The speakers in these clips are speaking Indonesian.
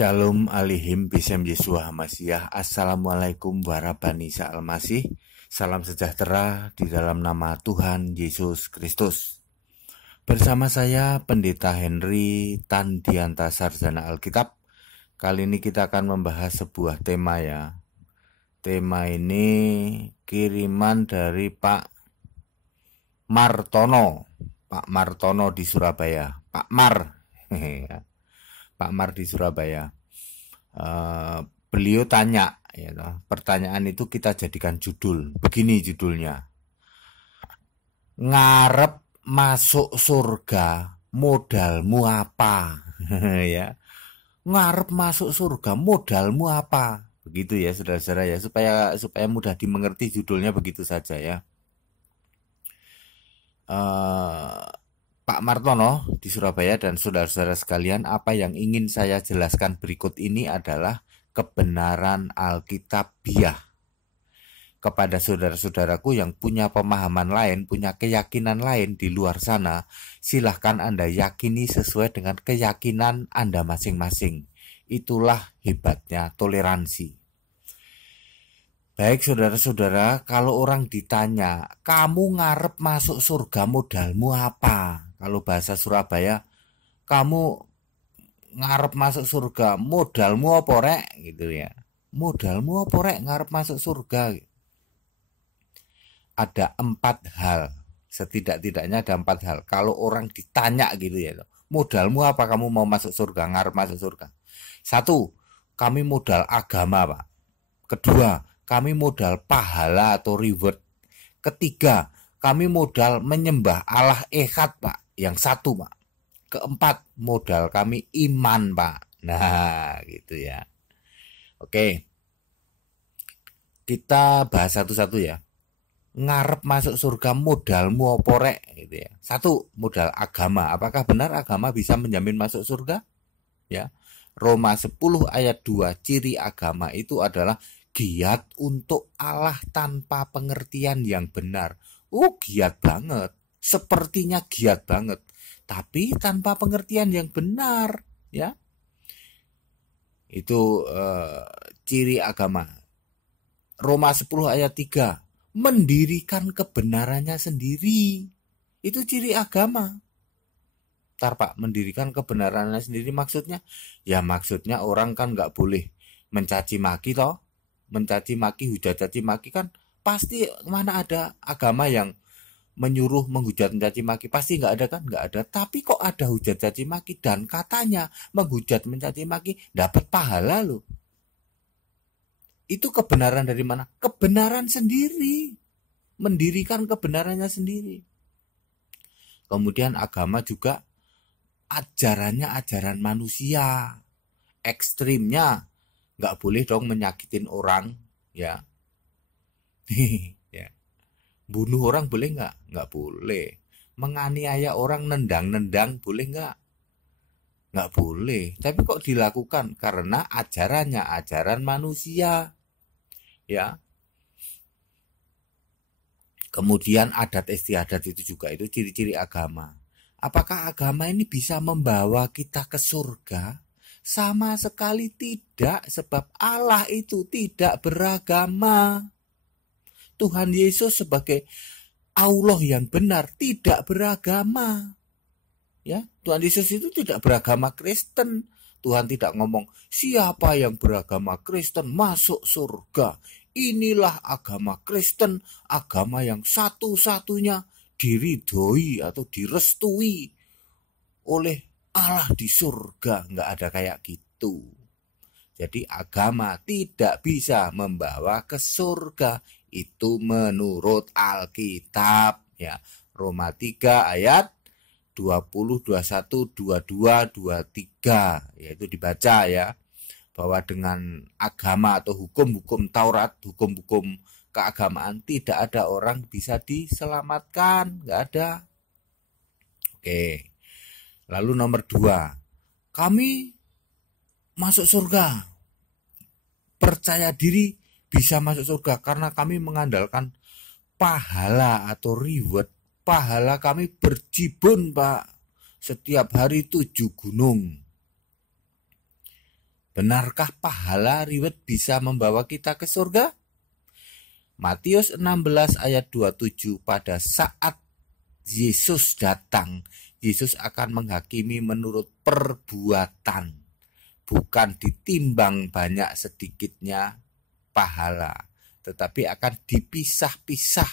Shalom alihim bisem Yesua Hamasiah. Assalamualaikum warahmatullahi wabarakatuh. Salam sejahtera di dalam nama Tuhan Yesus Kristus. Bersama saya Pendeta Henry Tandianta Sarjana Alkitab. Kali ini kita akan membahas sebuah tema ya. Tema ini kiriman dari Pak Martono. Pak Martono di Surabaya. Pak Mar. Pak Mar di Surabaya. Beliau tanya, ya, pertanyaan itu kita jadikan judul. Begini judulnya: ngarep masuk surga modalmu apa? Ya, ngarep masuk surga modalmu apa? Begitu ya saudara-saudara ya, supaya mudah dimengerti judulnya begitu saja ya. Pak Martono di Surabaya dan saudara-saudara sekalian, apa yang ingin saya jelaskan berikut ini adalah kebenaran Alkitabiah. Kepada saudara-saudaraku yang punya pemahaman lain, punya keyakinan lain di luar sana, silahkan Anda yakini sesuai dengan keyakinan Anda masing-masing. Itulah hebatnya toleransi. Baik saudara-saudara, kalau orang ditanya, kamu ngarep masuk surga modalmu apa? Kalau bahasa Surabaya, kamu ngarep masuk surga modalmu apa rek? Gitu ya. Modalmu apa rek ngarep masuk surga? Ada 4 hal, setidak-tidaknya ada 4 hal. Kalau orang ditanya gitu ya, modalmu apa kamu mau masuk surga, ngarep masuk surga? 1, kami modal agama Pak. Kedua, kami modal pahala atau reward. Ketiga, kami modal menyembah Allah Echad Pak. Yang 1 Pak. Keempat, modal kami iman Pak. Nah gitu ya. Oke, kita bahas satu-satu ya. Ngarep masuk surga modalmu apa rek gitu ya. 1, modal agama. Apakah benar agama bisa menjamin masuk surga? Ya. Roma 10 ayat 2, ciri agama itu adalah giat untuk Allah tanpa pengertian yang benar. Giat banget. Sepertinya giat banget. Tapi tanpa pengertian yang benar. Ya. Itu ciri agama. Roma 10 ayat 3. Mendirikan kebenarannya sendiri. Itu ciri agama. Ntar Pak, mendirikan kebenarannya sendiri maksudnya? Ya maksudnya orang kan gak boleh mencaci maki toh. Mencaci maki, hujat caci maki kan pasti, mana ada agama yang menyuruh menghujat mencaci maki? Pasti nggak ada kan? Nggak ada. Tapi kok ada hujat caci maki dan katanya menghujat mencaci maki dapat pahala loh. Itu kebenaran dari mana? Kebenaran sendiri. Mendirikan kebenarannya sendiri. Kemudian agama juga ajarannya ajaran manusia. Ekstrimnya nggak boleh dong menyakitin orang, ya. Ya. Bunuh orang boleh nggak? Nggak boleh. Menganiaya orang, nendang-nendang boleh nggak? Nggak boleh. Tapi kok dilakukan? Karena ajarannya ajaran manusia, ya. Kemudian adat istiadat itu juga, itu ciri-ciri agama. Apakah agama ini bisa membawa kita ke surga? Sama sekali tidak, sebab Allah itu tidak beragama. Tuhan Yesus sebagai Allah yang benar tidak beragama. Ya, Tuhan Yesus itu tidak beragama Kristen. Tuhan tidak ngomong siapa yang beragama Kristen masuk surga. Inilah agama Kristen, agama yang satu-satunya diridhoi atau direstui oleh Allah di surga. Nggak ada kayak gitu. Jadi agama tidak bisa membawa ke surga. Itu menurut Alkitab ya. Roma 3 ayat 20, 21, 22, 23. Yaitu dibaca ya. Bahwa dengan agama atau hukum-hukum Taurat, hukum-hukum keagamaan, tidak ada orang bisa diselamatkan. Nggak ada. Oke. Lalu nomor 2, kami masuk surga. Percaya diri bisa masuk surga karena kami mengandalkan pahala atau reward. Pahala kami berjibun Pak. Setiap hari 7 gunung. Benarkah pahala reward bisa membawa kita ke surga? Matius 16 ayat 27, pada saat Yesus datang, Yesus akan menghakimi menurut perbuatan, bukan ditimbang banyak sedikitnya pahala, tetapi akan dipisah-pisah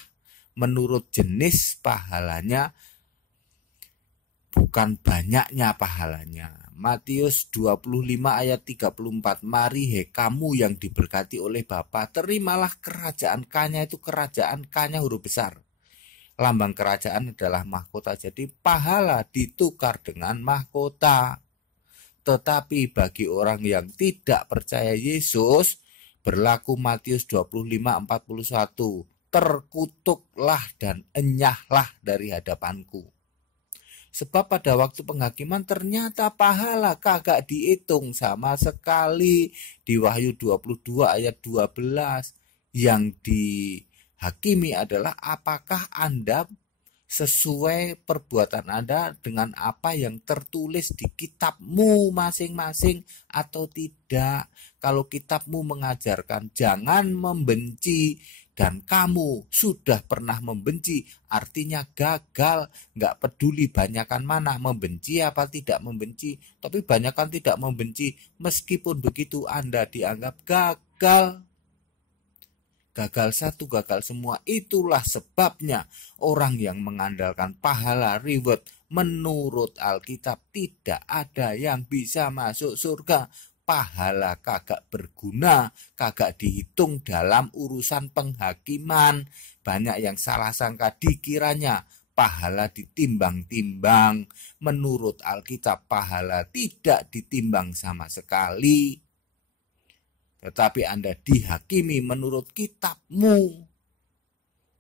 menurut jenis pahalanya, bukan banyaknya pahalanya. Matius 25 ayat 34, mari he kamu yang diberkati oleh Bapa, terimalah kerajaan K-nya, itu kerajaan K-nya huruf besar. Lambang kerajaan adalah mahkota, jadi pahala ditukar dengan mahkota. Tetapi bagi orang yang tidak percaya Yesus, berlaku Matius 25:41, terkutuklah dan enyahlah dari hadapanku. Sebab pada waktu penghakiman ternyata pahala kagak dihitung sama sekali. Di Wahyu 22 ayat 12, yang dihakimi adalah apakah Anda sesuai perbuatan Anda dengan apa yang tertulis di kitabmu masing-masing atau tidak. Kalau kitabmu mengajarkan jangan membenci dan kamu sudah pernah membenci, artinya gagal. Nggak peduli banyakan mana, membenci apa tidak membenci, tapi banyakan tidak membenci. Meskipun begitu Anda dianggap gagal. Gagal satu, gagal semua. Itulah sebabnya orang yang mengandalkan pahala reward menurut Alkitab tidak ada yang bisa masuk surga. Pahala kagak berguna, kagak dihitung dalam urusan penghakiman. Banyak yang salah sangka, dikiranya pahala ditimbang-timbang. Menurut Alkitab pahala tidak ditimbang sama sekali. Tetapi Anda dihakimi menurut kitabmu,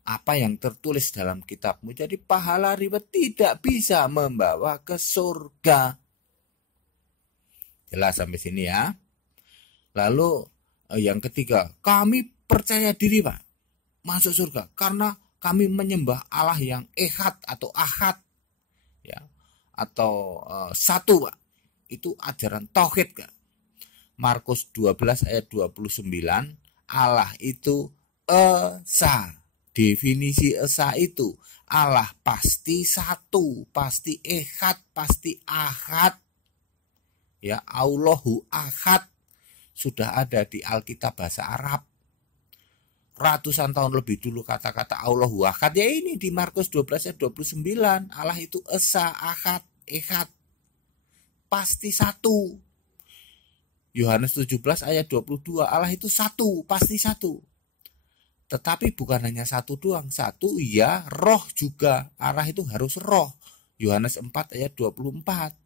apa yang tertulis dalam kitabmu. Jadi pahala reward tidak bisa membawa ke surga. Jelas sampai sini ya. Lalu yang ketiga, kami percaya diri Pak masuk surga karena kami menyembah Allah yang ehad atau ahad, ya, atau satu Pak. Itu ajaran tauhid Kak. Markus 12 ayat 29, Allah itu esa. Definisi esa itu Allah pasti satu, pasti ehad, pasti ahad. Ya, Allahu ahad sudah ada di Alkitab bahasa Arab. Ratusan tahun lebih dulu kata-kata Allahu ahad, ya ini di Markus 12 ayat 29, Allah itu esa, ahad, ehad, pasti satu. Yohanes 17 ayat 22, Allah itu satu, pasti satu. Tetapi bukan hanya satu doang, satu ya, roh juga. Allah itu harus roh. Yohanes 4 ayat 24.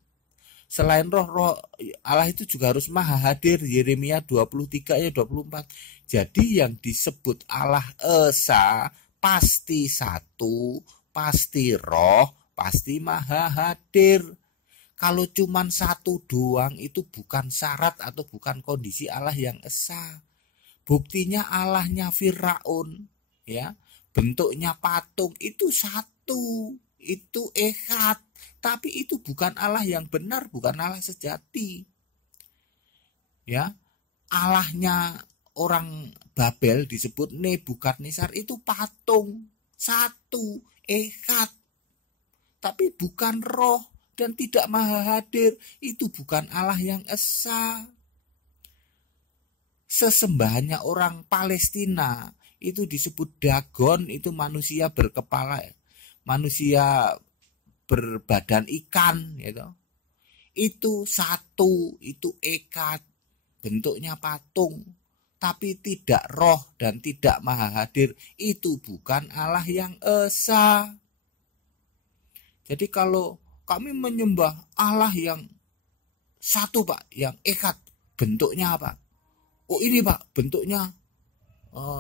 Selain roh Allah itu juga harus maha hadir. Yeremia 23 ayat 24. Jadi yang disebut Allah esa pasti satu, pasti roh, pasti maha hadir. Kalau cuman satu doang itu bukan syarat atau bukan kondisi Allah yang esa. Buktinya Allahnya Firaun, ya, bentuknya patung itu satu, itu ehad, tapi itu bukan Allah yang benar, bukan Allah sejati. Ya, Allahnya orang Babel disebut Nebukadnezar itu patung, satu, ehad, tapi bukan roh dan tidak maha hadir. Itu bukan Allah yang esa. Sesembahannya orang Palestina itu disebut Dagon, itu manusia berkepala, manusia berbadan ikan, gitu. Itu satu, itu ekad, bentuknya patung, tapi tidak roh dan tidak maha hadir. Itu bukan Allah yang esa. Jadi kalau kami menyembah Allah yang satu Pak, yang ekad, bentuknya apa? Oh ini Pak, bentuknya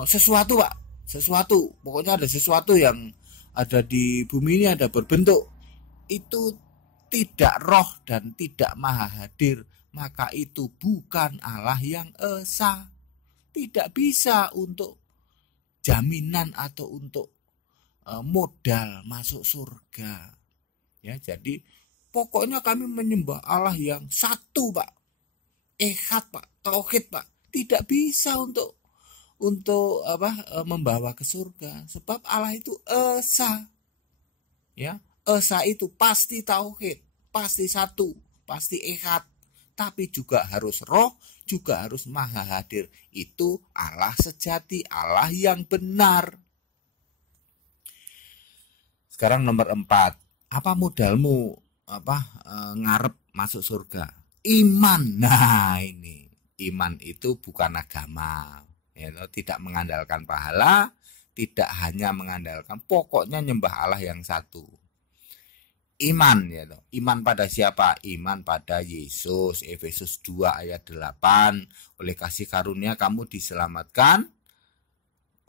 sesuatu Pak, sesuatu. Pokoknya ada sesuatu yang ada di bumi ini, ada berbentuk. Itu tidak roh dan tidak maha hadir. Maka itu bukan Allah yang esa. Tidak bisa untuk jaminan atau untuk modal masuk surga. Ya, jadi pokoknya kami menyembah Allah yang satu Pak, ehad Pak, tauhid Pak, tidak bisa untuk membawa ke surga, sebab Allah itu esa. Ya, esa itu pasti tauhid, pasti satu, pasti ehad, tapi juga harus roh, juga harus maha hadir. Itu Allah sejati, Allah yang benar. Sekarang nomor 4, apa modalmu ngarep masuk surga? Iman. Nah, ini iman itu bukan agama, ya, tidak mengandalkan pahala, tidak hanya mengandalkan, pokoknya nyembah Allah yang satu. Iman, ya, iman pada siapa? Iman pada Yesus. Efesus 2 ayat 8, oleh kasih karunia kamu diselamatkan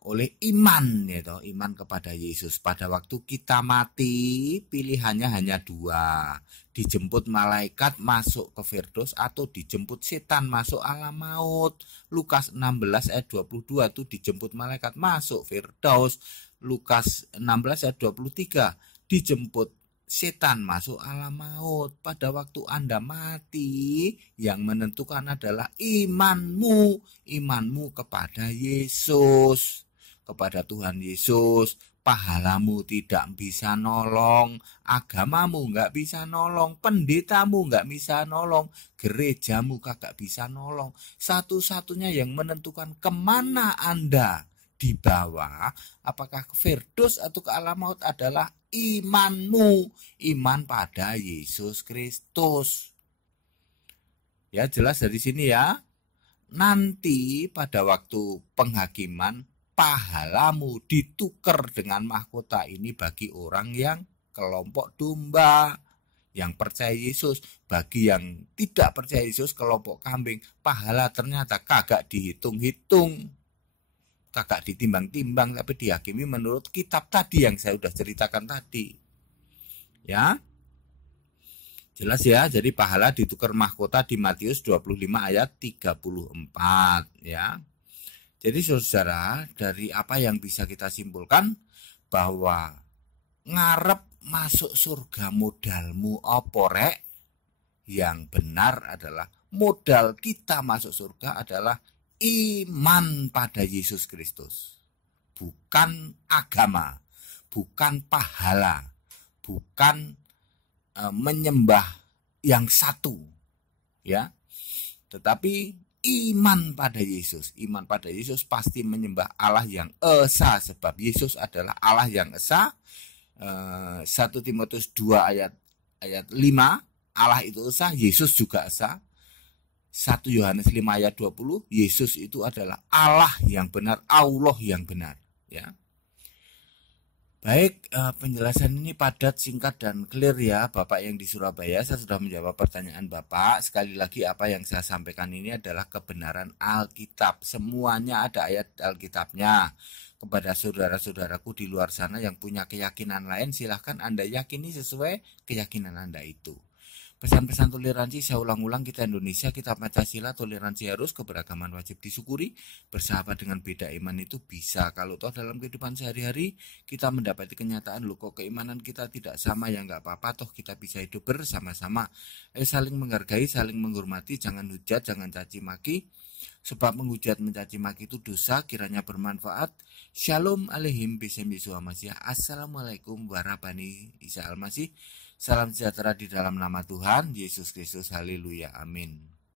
oleh iman, ya, iman kepada Yesus. Pada waktu kita mati, pilihannya hanya 2, dijemput malaikat masuk ke Firdaus atau dijemput setan masuk alam maut. Lukas 16 ayat 22 itu dijemput malaikat masuk Firdaus. Lukas 16 ayat 23 dijemput setan masuk alam maut. Pada waktu Anda mati, yang menentukan adalah imanmu kepada Yesus, kepada Tuhan Yesus. Pahalamu tidak bisa nolong, agamamu nggak bisa nolong, pendetamu nggak bisa nolong, gerejamu kagak bisa nolong. Satu-satunya yang menentukan kemana Anda dibawa, apakah ke Firdaus atau ke alam maut, adalah imanmu, iman pada Yesus Kristus. Ya, jelas dari sini ya. Nanti pada waktu penghakiman, pahalamu ditukar dengan mahkota ini bagi orang yang kelompok domba, yang percaya Yesus. Bagi yang tidak percaya Yesus, kelompok kambing. Pahala ternyata kagak dihitung-hitung, kagak ditimbang-timbang, tapi dihakimi menurut kitab tadi yang saya sudah ceritakan tadi. Ya, jelas ya. Jadi pahala ditukar mahkota di Matius 25 ayat 34, ya. Jadi saudara, dari apa yang bisa kita simpulkan, bahwa ngarep masuk surga modalmu opo rek? Yang benar adalah modal kita masuk surga adalah iman pada Yesus Kristus. Bukan agama, bukan pahala, bukan menyembah yang satu, ya. Tetapi iman pada Yesus. Iman pada Yesus pasti menyembah Allah yang esa, sebab Yesus adalah Allah yang esa. 1 Timotius 2 ayat 5, Allah itu esa, Yesus juga esa. 1 Yohanes 5 ayat 20, Yesus itu adalah Allah yang benar, Allah yang benar, ya. Baik, penjelasan ini padat, singkat, dan clear ya Bapak yang di Surabaya. Saya sudah menjawab pertanyaan Bapak. Sekali lagi, apa yang saya sampaikan ini adalah kebenaran Alkitab. Semuanya ada ayat Alkitabnya. Kepada saudara-saudaraku di luar sana yang punya keyakinan lain, silahkan Anda yakini sesuai keyakinan Anda itu. Pesan-pesan toleransi saya ulang-ulang, kita Indonesia, kita Pancasila, toleransi harus, keberagaman wajib disyukuri, bersahabat dengan beda iman itu bisa. Kalau toh dalam kehidupan sehari-hari kita mendapati kenyataan, loh kok keimanan kita tidak sama, ya nggak apa-apa, toh kita bisa hidup bersama-sama. Saling menghargai, saling menghormati, jangan hujat, jangan caci maki, sebab menghujat mencaci maki itu dosa, kiranya bermanfaat. Shalom alaihim bisem Yeshua Masih. Assalamualaikum warahmatullahi wabarakatuh. Salam sejahtera di dalam nama Tuhan Yesus Kristus. Haleluya. Amin.